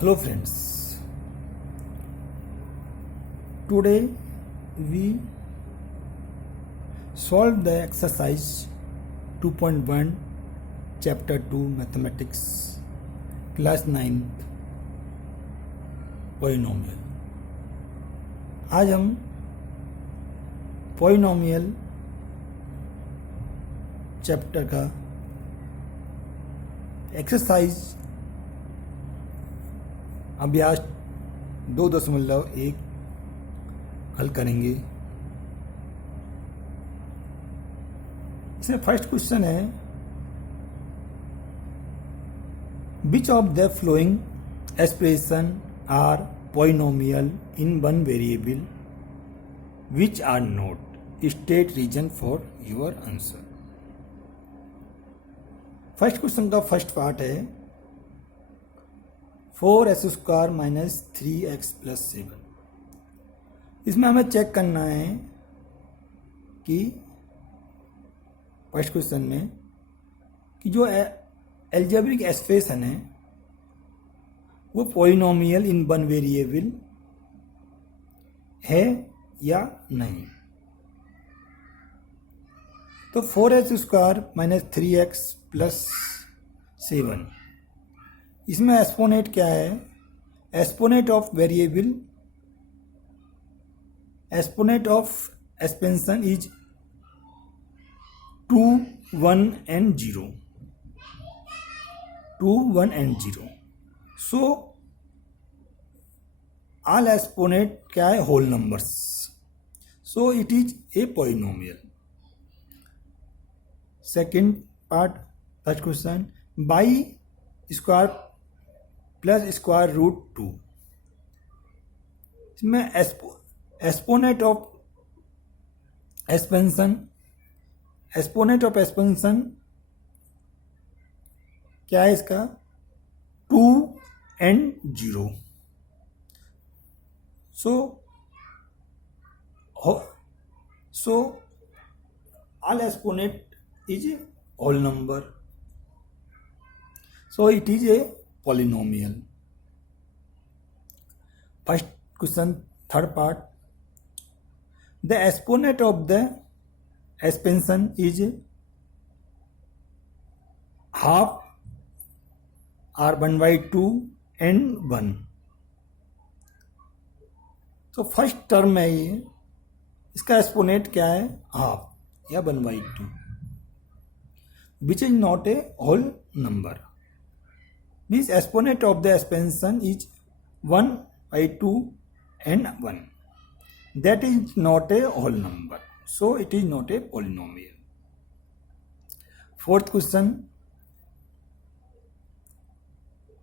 Hello friends, today we solve the exercise 2.1 chapter 2 mathematics class 9th polynomial। आज हम polynomial chapter का exercise अभ्यास 2.1 हल करेंगे। इसमें फर्स्ट क्वेश्चन है, which of the following expression are polynomial in one variable which are not, state reason for your answer. First question का first part है 4x² माइनस 3x प्लस 7। इसमें हमें चेक करना है कि फर्स्ट क्वेश्चन में कि जो एल्जेब्रिक एक्सप्रेशन है वो पॉलिनोमियल इन वन वेरिएबल है या नहीं। तो 4x² माइनस 3x प्लस 7, इसमें एक्सपोनेंट क्या है? Exponent of variable, exponent of expansion is 2, 1 and 0, 2, 1 and 0। So all exponent क्या है? Whole numbers. So it is a polynomial. Second part first question, y square plus square root 2, इसमें exponent of expansion, exponent of expansion क्या है इसका? 2 and 0। So all exponent is a whole number, so it is a polynomial। First question third part, the exponent of the expansion is half or 1/2 and 1। तो first term है ये, इसका exponent क्या है? Half या 1/2, which is not a whole number, means exponent of the expansion is 1/2 and 1, that is not a whole number, so it is not a polynomial। fourth question,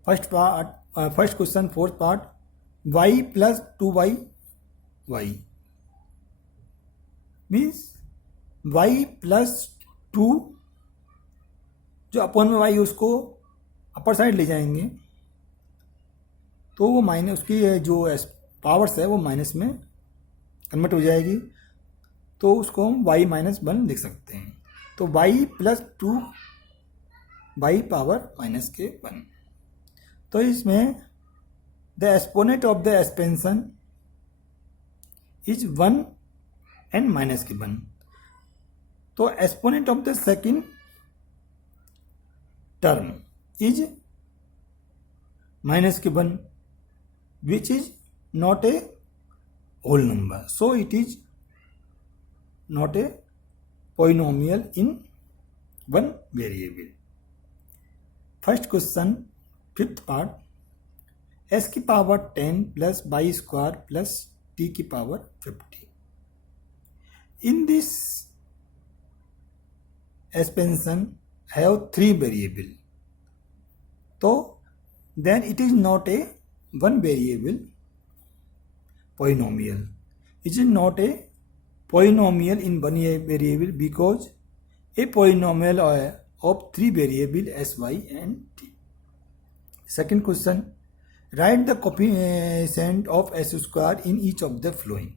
first question fourth part, y plus 2y y, means y plus 2 जो upon में Y उसको upper side ले जाएंगे तो वो minus, उसकी जो powers है वो माइनस में कन्वर्ट हो जाएगी, तो उसको हम y माइनस 1 लिख सकते हैं। तो y plus 2 y power minus के 1। तो इसमें the exponent of the expansion is 1 and minus के 1। तो exponent of the second term is minus के 1, which is not a whole number, so it is not a polynomial in one variable। first question fifth part, s की power 10 plus y square plus t की power 50। in this expansion have 3 variable, तो then it is not a one variable polynomial, it is not a polynomial in one variable because a polynomial of 3 variable s, y and t। second question, write the coefficient of s square in each of the following।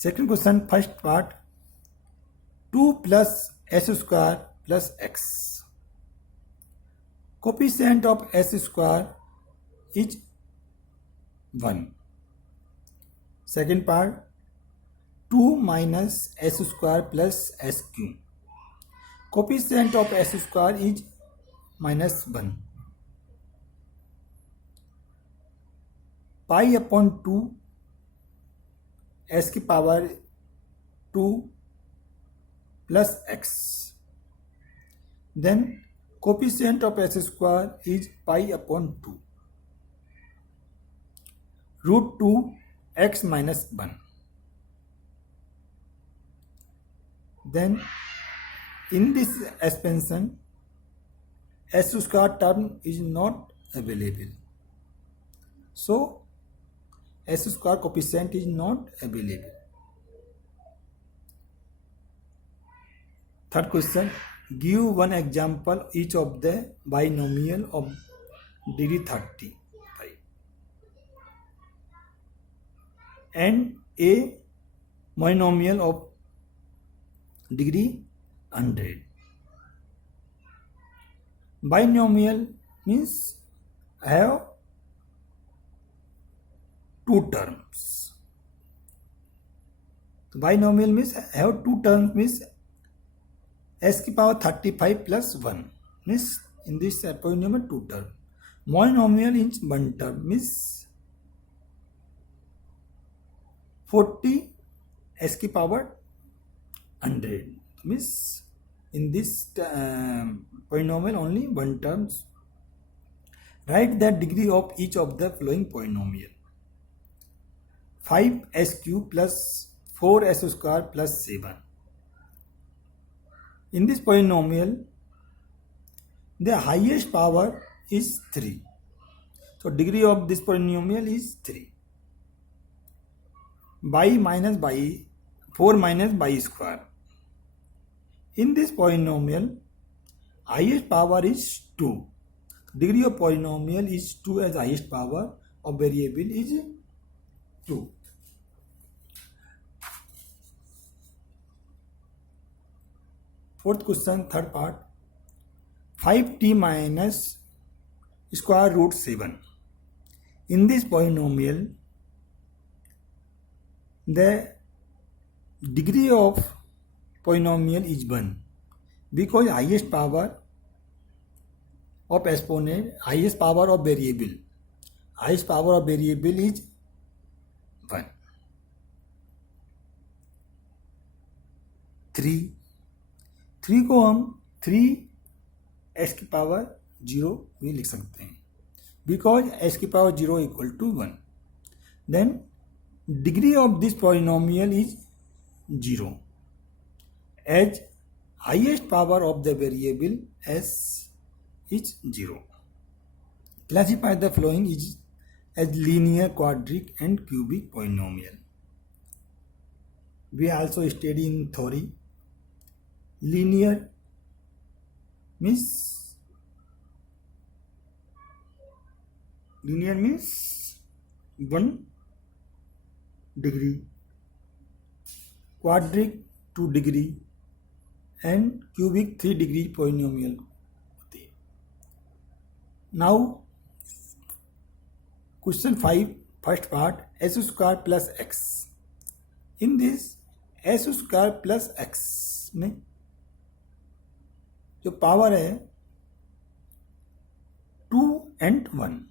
second question first part, 2 plus S square plus x. Coefficient of s square is 1. Second part, 2 minus s square plus s cube. Coefficient of s square is minus 1. Pi upon 2 s की power 2 plus x. Then coefficient of s square is pi upon 2 root 2 x minus 1. Then in this expansion s square term is not available, so s square coefficient is not available. Third question, give one example each of the binomial of degree 35 and a monomial of degree 100. Binomial means have two terms. Binomial means have two terms, means s की power 35 plus 1 means in this polynomial two term. Monomial is one term, means 40 s की power 100 means in this polynomial only one terms. Write the degree of each of the following polynomial. 5s cube plus 4s square plus 7. In this polynomial, the highest power is 3. So degree of this polynomial is 3. By minus by 4 minus by square. In this polynomial, highest power is 2. Degree of polynomial is 2 as highest power of variable is 2. Fourth question, third part, 5t minus square root 7. In this polynomial, the degree of polynomial is 1 because highest power of exponent, highest power of variable is 1. 3 को हम 3s की power 0 भी लिख सकते हैं because s की power 0 equal to 1. Then degree of this polynomial is 0 as highest power of the variable s is 0. Classify the following as linear, quadratic and cubic polynomial. We also study in theory. Linear means 1 degree, quadratic 2 degree and cubic 3 degree polynomial होती है. Now question 5, first part, s square plus x. In this s square plus x में जो power है 2 and 1,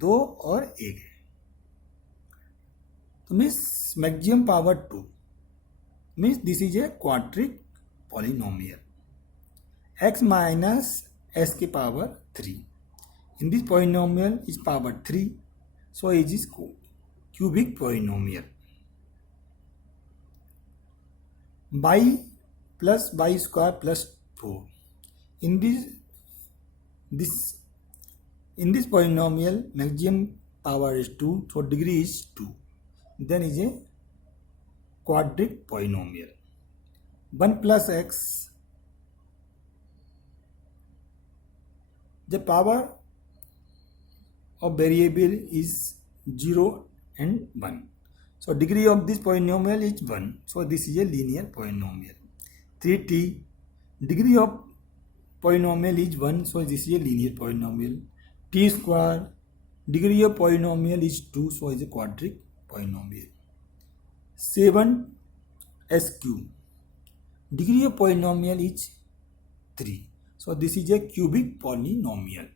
2 और 1 है, तो means maximum power 2 means this is a quadric polynomial. X minus s की power 3. In this polynomial is power 3, so it is cubic polynomial. By plus by square plus 4. In this polynomial maximum power is 2, so degree is 2. Then is a quadratic polynomial. 1 plus x, the power of variable is 0 and 1. So degree of this polynomial is 1. So this is a linear polynomial. 3t, degree of polynomial is 1, so this is a linear polynomial. T square, degree of polynomial is 2, so it's a quadratic polynomial. 7 SQ, degree of polynomial is 3, so this is a cubic polynomial.